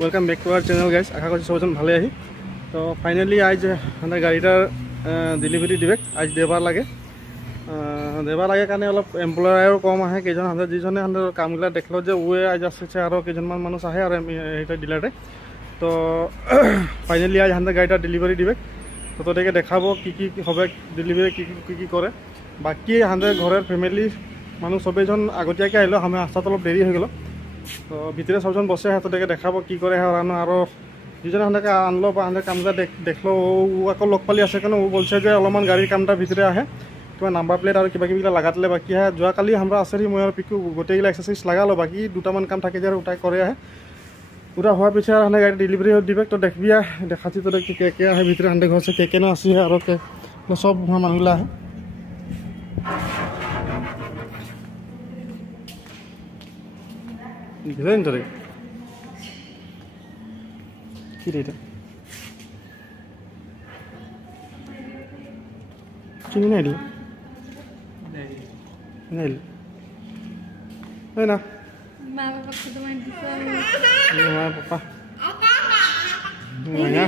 Welcome back to our channel guys. आशा करছি সবজন ভালো আহি। তো ফাইনালি আজ আমরা গাড়িটার ডেলিভারি দিবে। আজ দেবার লাগে কাৰণে অলপ এমপ্লয়াৰো কম আহে। কেইজন আমৰা যিজনে আমৰা কামগুলা দেখলো যে ওয়ে আজ আসছে আৰু কেইজনমান মানুষ আহে আৰু এটা ডিলারে। তো ফাইনালি আজ আমরা গাড়িটা ডেলিভারি দিবে। তো তোদেরকে দেখাবো কি কি হবে ডেলিভারি কি করে। বাকি আমরা ঘরের ফ্যামিলি মানুষ সবেজন আগতীয়াকৈ আহিলো। আমি রাস্তাত অলপ দেরি হয়ে গেল। তো ভিতরে সবজন বসে হ্যাঁ তোদেরকে দেখাবো কি করে হ্যাঁ রানো। আর যিজনে সেনেকে আনলো বা আমাদের কামটা দেখলো ও আকৌ লগ পালি আছে কেন ও বলছে যে অলপমান গাড়ির কামটা ভিতরে আহে কিবা নাম্বার প্লেট আর কিবা কিবিলা লাগাতলে বাকি হ্যাঁ যোৱাকালি আমরা আছে মই আর পিকু গোটেইগিলা এক্সারসাইজ লাগালো। বাকি দুটামান কাম থাকে যে ওটাই করে আহে। ওটা হওয়ার পিছিয়ে আর গাড়ি ডেলিভারি দিবে। তো দেখবি দেখাচ্ছি তোদের কি কে আহে ভিতরে হান্ডে ঘর কে কেন আসি আর সব মানুষগুলা আহে। বুঝলেন তোরে কি রে এটা চিনি না এলি না মা বাবা খুদ মান দিছো মা পাপা না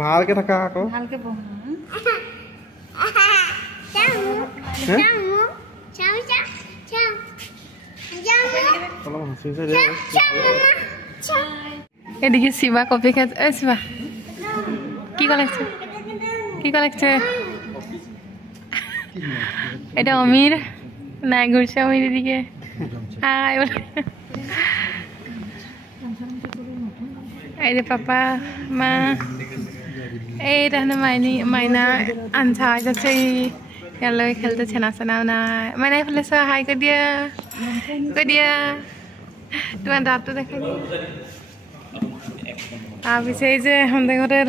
ভালকে থাকা আকৌ ভালকে বহ এদিকে শিবা কফি খাচ্ছে। এই শিবা কি কলেছে এটা অমির নাই ঘুরছে অমির এদিকে হাই বলে। এই যে পাপা মা এইটা মাইনা আনছা যাচ্ছে ইয়ালৈ খেলতেছে নাচনা নাই মানে এইফালে চোৱা হাই কৈ দিয়া তোমাৰ দাঁতটো দেখাই দিয়া। তাৰপিছত এই যে সন্দেহতের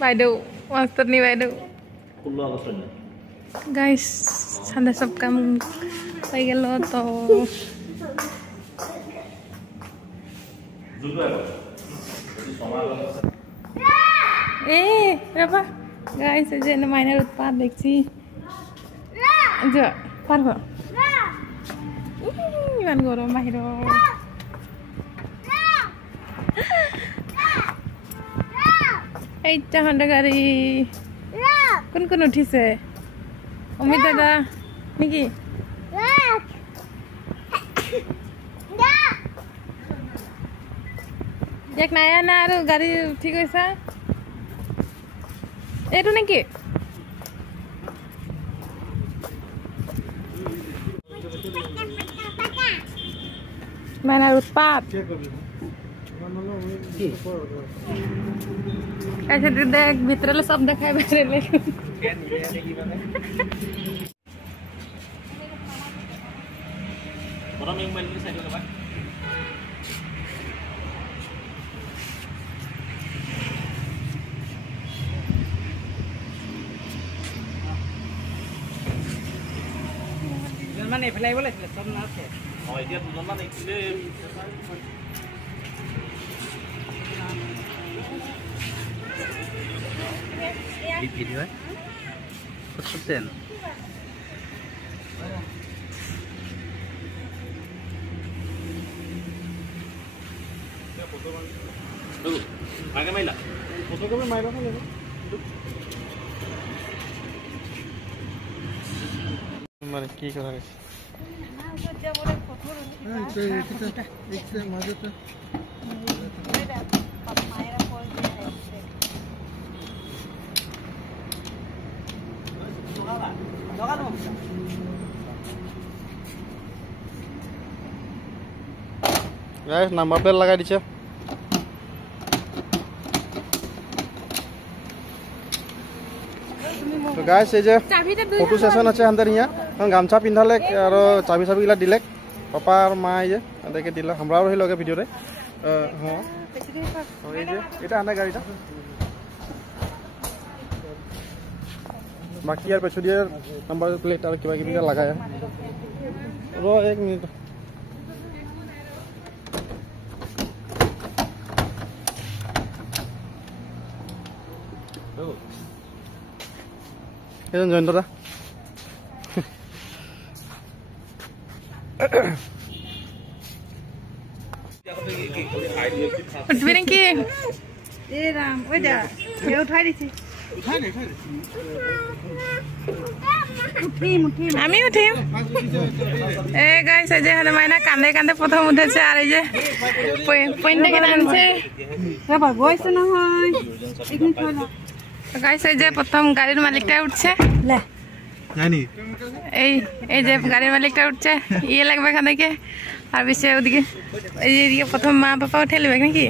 বাইদেউ মাষ্টরনি বাইদেউ গাইস সান্দে সব কাম হয়ে গেল। তো রবা গাইস যে মাইনার উৎপাদ দেখছি পারব ইমান গরম বাহির। এইটা হন্ডা গাড়ি কোন কোন উঠিছে অমিত দাদা নাকি দেখ নাই না আর গাড়ি ঠিক হয়েছে এইটো নাকি মাইনার উৎপাত ऐसे देख भीतर सब देखा बेरे ले মানে ফেলাই বলে সব না আছে ও এতিয়া দুজন মান একলে এই ভিডিও করতেন আগে মাইলা ফটো কবে মাইলা না মানে কি কথা আছে না সজ্জা বড় ফটো এটা একটা মাঝেটা এটা মায়েরা পল দিয়ে আছে গাইস নাম্বার প্লেট লাগাই দিছে। তো গাইস এই যে ফটো সেশন আছে আমাদের ইয়া গামছা পিন্ধালে আর চাবি চাবিগুলা দিলে পাপা আর মা এই যে দেখে দিল আমরাও রহিল ভিডিওতে। হ্যাঁ এই যে এটা আমাদের গাড়িটা বাকি আর পেছু দিয়ে নাম্বার প্লেট আর কিবা কিবি লাগায়। এক মিনিট এজন জয়ন্তদা উঠবি নাকি আমি উঠিম গাইস এই যে মাইনা কান্দে কান্দে প্রথম উঠেছে আর এই যে পয়েন্টটাকে নামছে গাইস এই যে প্রথম গাড়ির মালিকটা উঠছে এই যে গাড়ির মালিকটা উঠছে ইয়ে লাগবে এখান থেকে আর বেশি ওদিকে এই যে প্রথম মা বাবা উঠে নেবে নাকি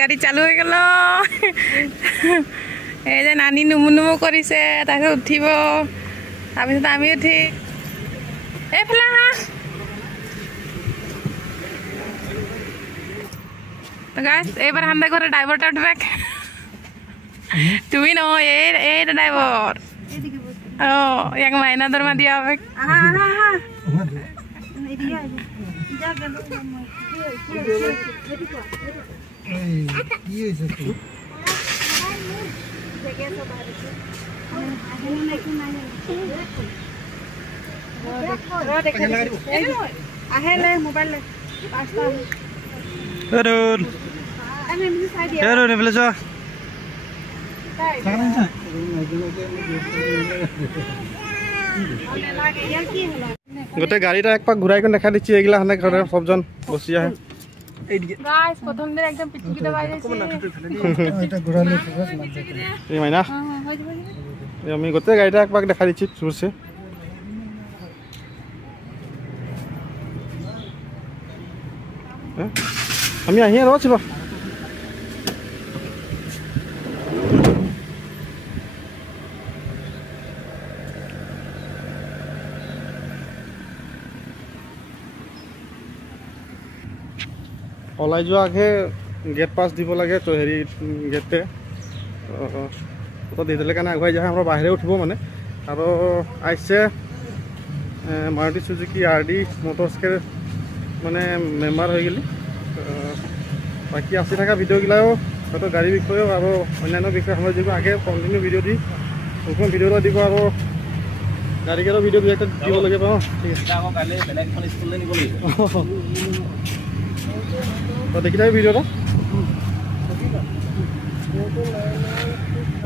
গাড়ি চালু হয়ে গেল এই যে নানি নুমু নুমু কৰিছে তাৰপিছত উঠিব তাৰপিছত আমি উঠি এইফালে আহা গাইস এবার আমরা ঘরে ড্রাইভারটা উঠবে তুমি ন এই ড্রাইভার ও এক মাইনা দরমা দিয়া হবে গোটে গাড়িটা এক পাক ঘুরাই করে দেখা দিচ্ছি এগুলা হানে ঘরে সবজন বসি আহে গাইস প্রথম দিন একদম পিটকিটা বাইরেছে এই মাইনা আমি গোটে গাড়িটা এক পাক দেখা দিচ্ছি জোরছে আমি আহি আর ছিল ওলাই যোৱা আগে গেট পাছ দিব লাগে তো হেৰি গেটে তো দিদিলে কাৰণে আগুৱাই যায় আমৰা বাহিৰে উঠিব মানে আৰু আইছে মাৰুতি সুজুকি RD মোটরসকে মানে মেম্বার হয়ে গেলি বাকি আসি থাকা ভিডিওগুলাও হয়তো গাড়ির বিষয়েও আর অন্যান্য বিষয়ে আমরা যেগুলো আগে কন্টিনিউ ভিডিও দিই ওরকম ভিডিওটা দিব আর গাড়িকেরও ভিডিও দু একটা দিব লাগে পাও ঠিক আছে তো দেখি থাকি ভিডিওটা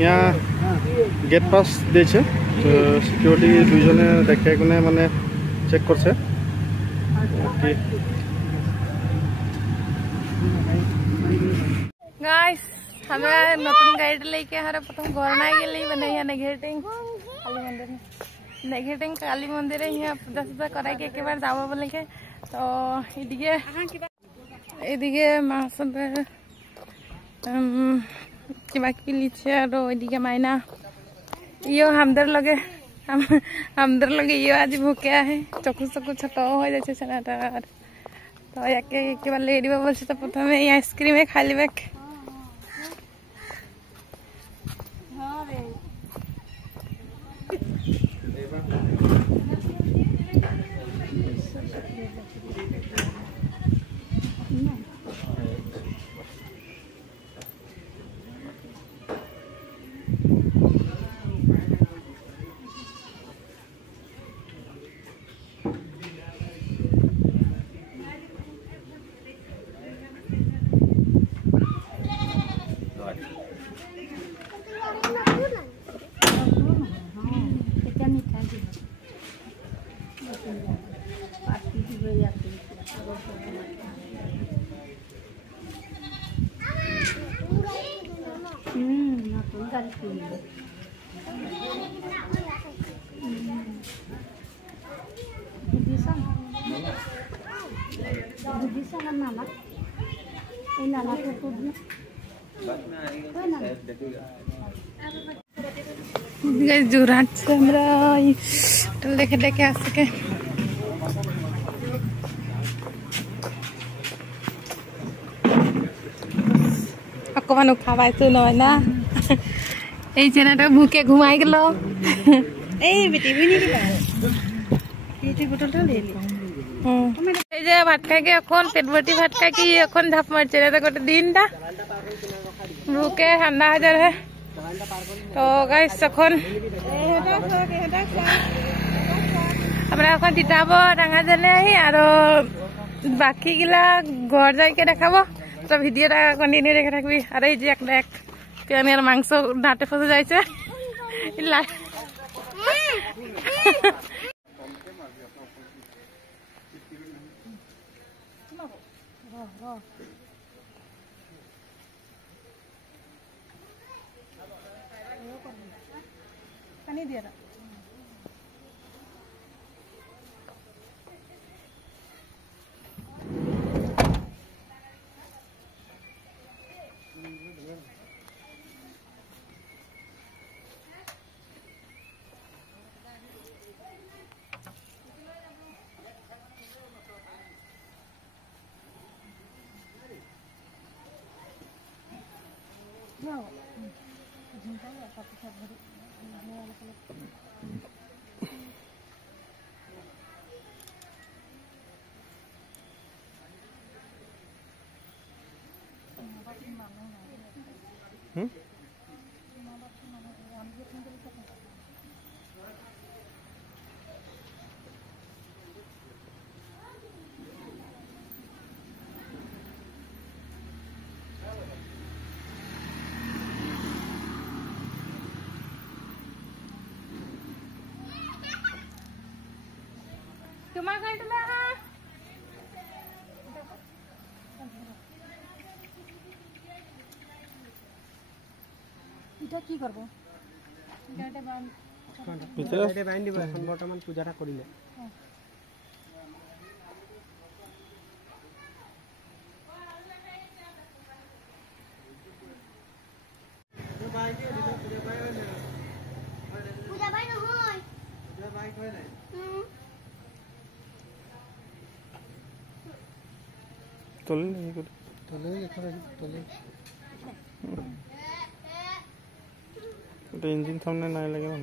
यहाँ गेट पास दिए सिक्योरिटी दुजने देखे कोने माने चेक करছে गाइस हमें नতুন गाड़ी लेके हमारे प्रथम घर ना गेली बने यहाँ नेगेटिंग काली मंदिर में नेगेटिंग काली मंदिर है यहाँ पूजा सूजा करा के एक बार जाबो बोले के तो এদিকে মা সব কিবা কি লিছে আৰু এদিকে মাইনা ইও হামদার লগে ইও আজি ভুকে আহে চকু চকু ছোট হয়ে যাচ্ছে ছেলেটার তো একে কিবা লেগে দিব বলছে তো প্রথমে এই আইসক্রিমে খাই লিবে जोरहाट से हमरा देखे देखे आ सके অকমান উঠা পাইছো নহয় না এই চেনাটা ভুকে ঘুমাই গেল এই বেটি বিনি কি এইটি বোতলটা ले ली এই যে ভাত খাইকে এখন পেট ভর্তি ভাত খাইকি এখন ঝাপ মারছে না তো গোটে দিনটা বুকে ঠান্ডা হয়ে যাবে তো গাইস এখন আমরা এখন তিতাবো ডাঙা জানে আহি আর বাকি গিলা ঘর যাইকে দেখাবো তো ভিডিওটা কন্টিনিউ দেখে থাকবি আর এই যে একটা এক পেয়ানিয়ার মাংস দাঁতে ফসে যাইছে পানি দিয়ে তোমার গাড়িটা না এটা কি করব গাড়িটা বাইন দিব এখন বর্তমান পূজাটা করিলে পূজা বাইন হয় পূজা বাইন হয় না তোলে না করে তোলে এখানে তোলে এটা ইঞ্জিন সামনে নাই লাগে না